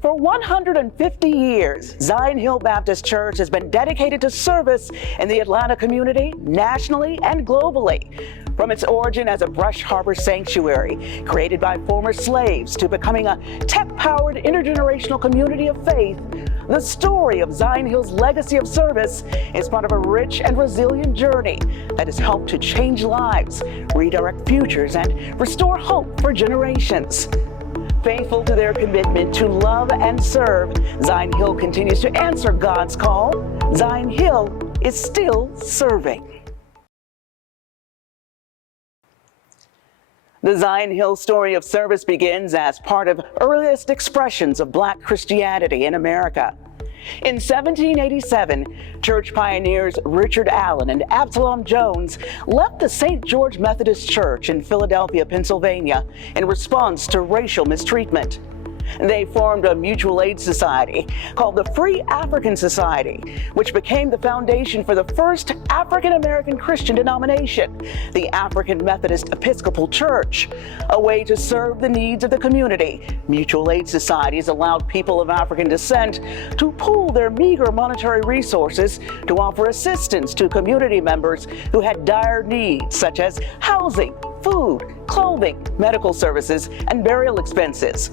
For 150 years, Zion Hill Baptist Church has been dedicated to service in the Atlanta community, nationally and globally. From its origin as a brush harbor sanctuary created by former slaves to becoming a tech-powered intergenerational community of faith, the story of Zion Hill's legacy of service is part of a rich and resilient journey that has helped to change lives, redirect futures, and restore hope for generations. Faithful to their commitment to love and serve, Zion Hill continues to answer God's call. Zion Hill is still serving. The Zion Hill story of service begins as part of earliest expressions of Black Christianity in America. In 1787, church pioneers Richard Allen and Absalom Jones left the St. George Methodist Church in Philadelphia, Pennsylvania, in response to racial mistreatment. They formed a mutual aid society called the Free African Society, which became the foundation for the first African-American Christian denomination, the African Methodist Episcopal Church. A way to serve the needs of the community, mutual aid societies allowed people of African descent to pool their meager monetary resources to offer assistance to community members who had dire needs such as housing, food, clothing, medical services, and burial expenses.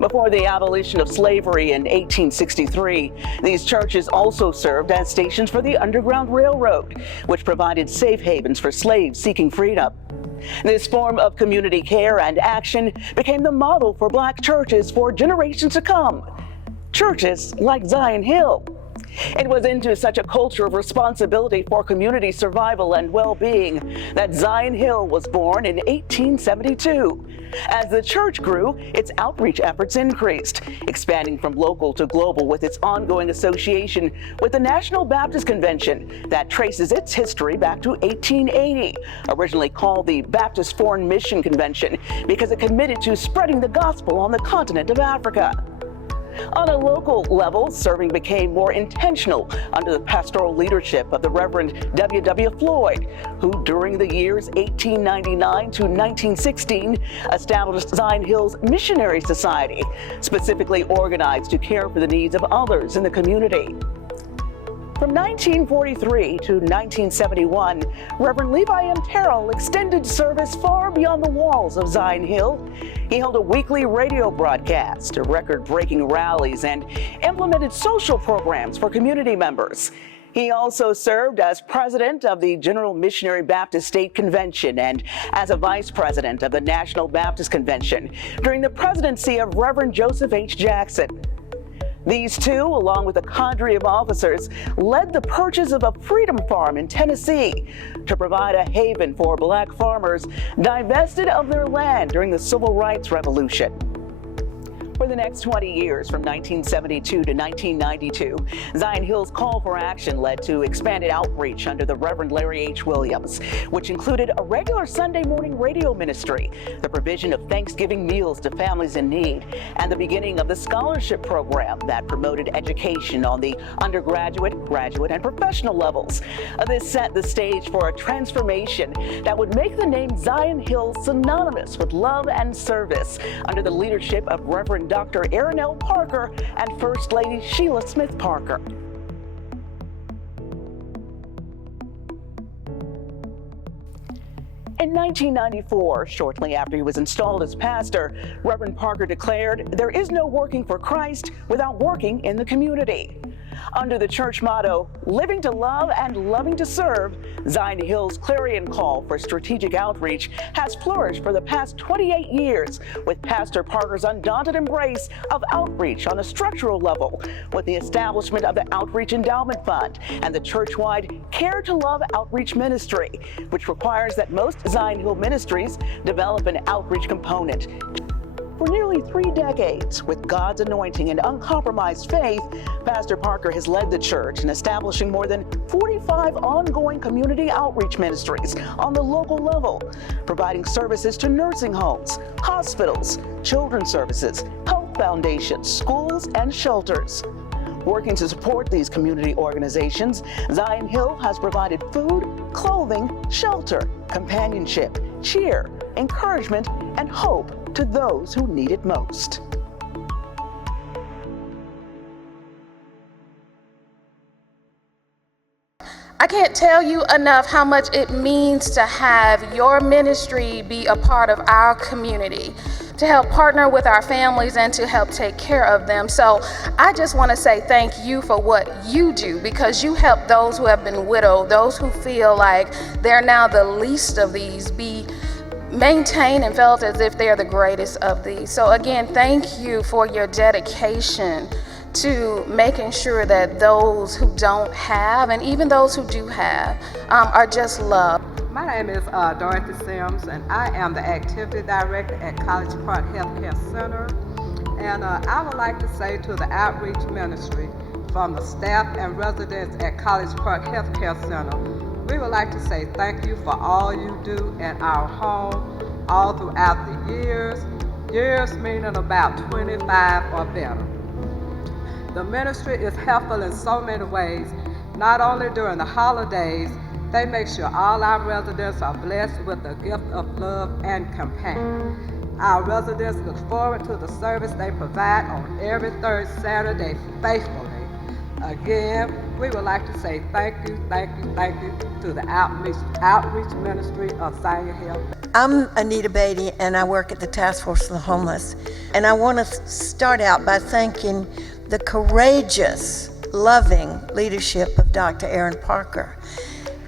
Before the abolition of slavery in 1863, these churches also served as stations for the Underground Railroad, which provided safe havens for slaves seeking freedom. This form of community care and action became the model for Black churches for generations to come. Churches like Zion Hill. It was into such a culture of responsibility for community survival and well-being that Zion Hill was born in 1872. As the church grew, its outreach efforts increased, expanding from local to global with its ongoing association with the National Baptist Convention that traces its history back to 1880, originally called the Baptist Foreign Mission Convention because it committed to spreading the gospel on the continent of Africa. On a local level, serving became more intentional under the pastoral leadership of the Reverend W. W. Floyd, who during the years 1899 to 1916 established Zion Hill's Missionary Society, specifically organized to care for the needs of others in the community. From 1943 to 1971, Reverend Levi M. Terrell extended service far beyond the walls of Zion Hill. He held a weekly radio broadcast, record-breaking rallies, and implemented social programs for community members. He also served as president of the General Missionary Baptist State Convention and as a vice president of the National Baptist Convention during the presidency of Reverend Joseph H. Jackson. These two, along with a cadre of officers, led the purchase of a freedom farm in Tennessee to provide a haven for Black farmers divested of their land during the Civil Rights Revolution. For the next 20 years, from 1972 to 1992, Zion Hill's call for action led to expanded outreach under the Reverend Larry H. Williams, which included a regular Sunday morning radio ministry, the provision of Thanksgiving meals to families in need, and the beginning of the scholarship program that promoted education on the undergraduate, graduate, and professional levels. This set the stage for a transformation that would make the name Zion Hill synonymous with love and service under the leadership of Reverend Dr. Aaron L. Parker and First Lady Sheila Smith Parker. In 1994, shortly after he was installed as pastor, Reverend Parker declared, "There is no working for Christ without working in the community." Under the church motto, "Living to love and loving to serve," Zion Hill's clarion call for strategic outreach has flourished for the past 28 years with Pastor Parker's undaunted embrace of outreach on a structural level, with the establishment of the Outreach Endowment Fund and the church-wide Care to Love Outreach Ministry, which requires that most Zion Hill ministries develop an outreach component. For nearly 3 decades, with God's anointing and uncompromised faith, Pastor Parker has led the church in establishing more than 45 ongoing community outreach ministries on the local level, providing services to nursing homes, hospitals, children's services, health foundations, schools, and shelters. Working to support these community organizations, Zion Hill has provided food, clothing, shelter, companionship, cheer, encouragement, and hope to those who need it most. I can't tell you enough how much it means to have your ministry be a part of our community, to help partner with our families and to help take care of them. So I just want to say thank you for what you do, because you help those who have been widowed, those who feel like they're now the least of these, be maintained and felt as if they're the greatest of these. So again, thank you for your dedication to making sure that those who don't have, and even those who do have, are just loved. My name is Dorothy Sims, and I am the Activity Director at College Park Healthcare Center. And I would like to say to the Outreach Ministry, from the staff and residents at College Park Healthcare Center, we would like to say thank you for all you do in our home all throughout the years meaning about 25 or better. The ministry is helpful in so many ways. Not only during the holidays, they make sure all our residents are blessed with the gift of love and compassion. Our residents look forward to the service they provide on every third Saturday faithfully. Again, we would like to say thank you to the Outreach Ministry of Zion Hill. I'm Anita Beatty, and I work at the Task Force of the Homeless. And I want to start out by thanking the courageous, loving leadership of Dr. Aaron Parker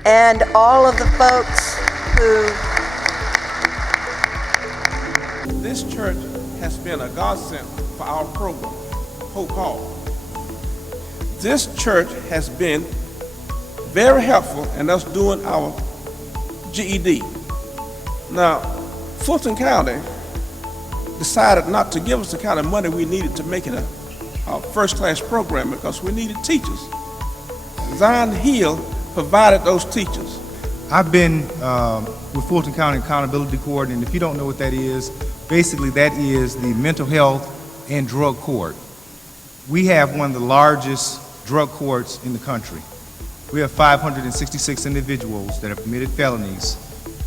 and all of the folks who... This church has been a godsend for our program, Hope Hall. This church has been very helpful in us doing our GED. Now, Fulton County decided not to give us the kind of money we needed to make it a first-class program because we needed teachers. Zion Hill provided those teachers. I've been with Fulton County Accountability Court, and if you don't know what that is, basically that is the mental health and drug court. We have one of the largest drug courts in the country. We have 566 individuals that have committed felonies,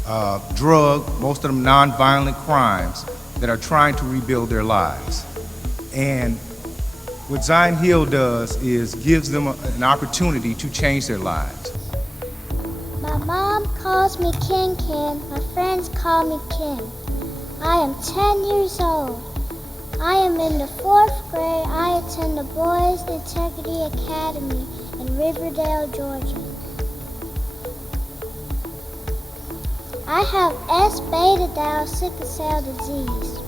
most of them non-violent crimes, that are trying to rebuild their lives. And what Zion Hill does is gives them an opportunity to change their lives. My mom calls me Ken Ken. My friends call me Kim. I am 10 years old. I am in the 4th grade. I attend the Boys Integrity Academy in Riverdale, Georgia. I have S. beta thal sickle cell disease.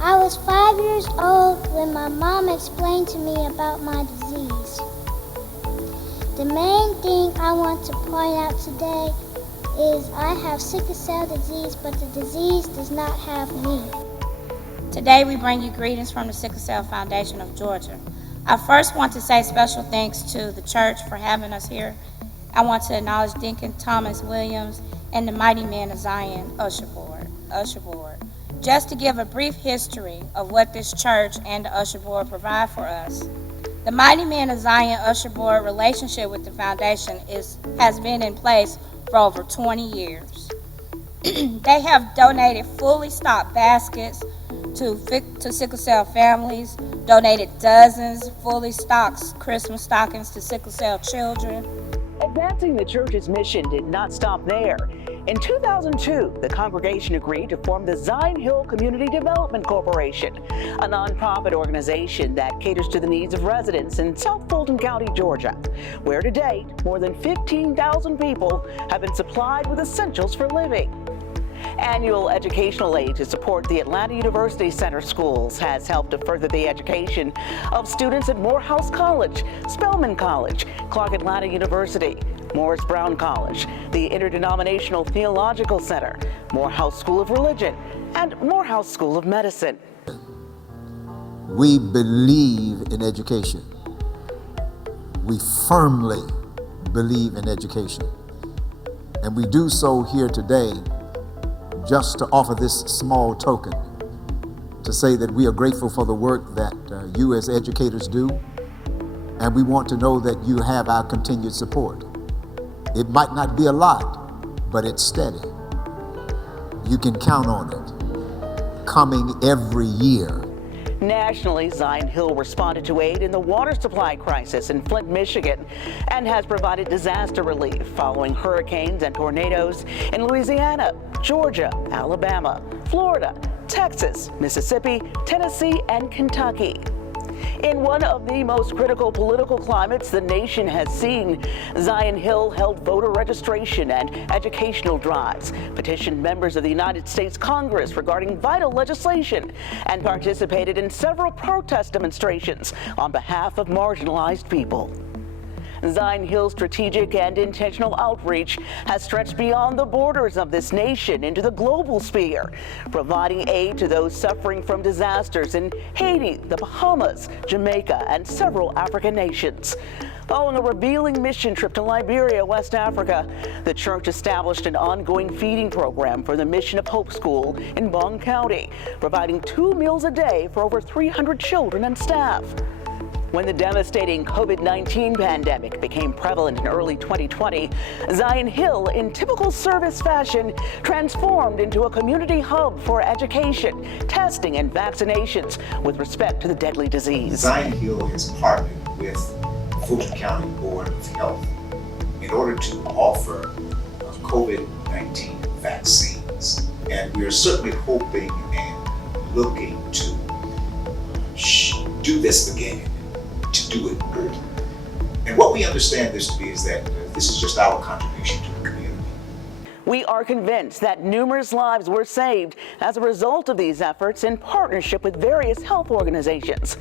I was 5 years old when my mom explained to me about my disease. The main thing I want to point out today is I have sickle cell disease, but the disease does not have me. Today we bring you greetings from the Sickle Cell Foundation of Georgia. I first want to say special thanks to the church for having us here. I want to acknowledge Deacon Thomas Williams and the Mighty Men of Zion Usher Board. Just to give a brief history of what this church and the Usher Board provide for us. The Mighty Men of Zion Usher Board relationship with the foundation has been in place for over 20 years. They have donated fully stocked baskets to sickle cell families, donated dozens fully stocked Christmas stockings to sickle cell children. Advancing the church's mission did not stop there. In 2002, the congregation agreed to form the Zion Hill Community Development Corporation, a nonprofit organization that caters to the needs of residents in South Fulton County, Georgia, where to date, more than 15,000 people have been supplied with essentials for living. Annual educational aid to support the Atlanta University Center schools has helped to further the education of students at Morehouse College, Spelman College, Clark Atlanta University, Morris Brown College, the Interdenominational Theological Center, Morehouse School of Religion, and Morehouse School of Medicine. We believe in education. We firmly believe in education. And we do so here today just to offer this small token to say that we are grateful for the work that you as educators do, and we want to know that you have our continued support. It might not be a lot, but it's steady. You can count on it, coming every year. Nationally, Zion Hill responded to aid in the water supply crisis in Flint, Michigan, and has provided disaster relief following hurricanes and tornadoes in Louisiana, Georgia, Alabama, Florida, Texas, Mississippi, Tennessee, and Kentucky. In one of the most critical political climates the nation has seen, Zion Hill held voter registration and educational drives, petitioned members of the United States Congress regarding vital legislation, and participated in several protest demonstrations on behalf of marginalized people. Zion Hill's strategic and intentional outreach has stretched beyond the borders of this nation into the global sphere, providing aid to those suffering from disasters in Haiti, the Bahamas, Jamaica, and several African nations. Following a revealing mission trip to Liberia, West Africa, the church established an ongoing feeding program for the Mission of Hope School in Bong County, providing 2 meals a day for over 300 children and staff. When the devastating COVID-19 pandemic became prevalent in early 2020, Zion Hill, in typical service fashion, transformed into a community hub for education, testing, and vaccinations with respect to the deadly disease. Zion Hill has partnered with Fulton County Board of Health in order to offer COVID-19 vaccines. And we are certainly hoping and looking to do this again, to do it good. And what we understand this to be is that this is just our contribution to the community. We are convinced that numerous lives were saved as a result of these efforts in partnership with various health organizations.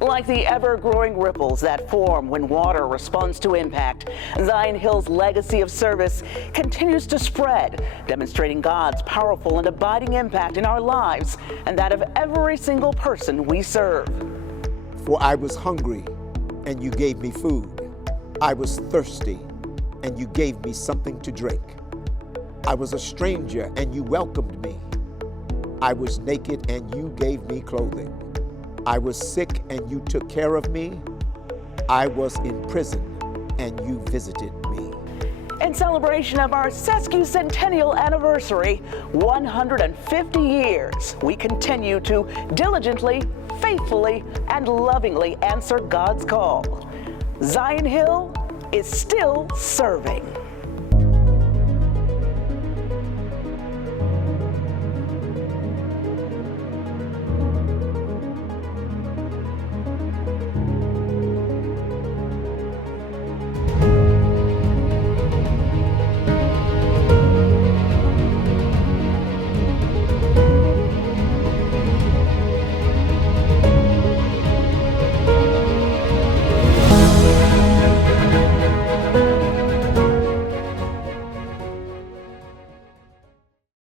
Like the ever-growing ripples that form when water responds to impact, Zion Hill's legacy of service continues to spread, demonstrating God's powerful and abiding impact in our lives and that of every single person we serve. For I was hungry, and you gave me food. I was thirsty, and you gave me something to drink. I was a stranger, and you welcomed me. I was naked, and you gave me clothing. I was sick, and you took care of me. I was in prison, and you visited me. In celebration of our sesquicentennial anniversary, 150 years, we continue to diligently, faithfully, and lovingly answer God's call. Zion Hill is still serving.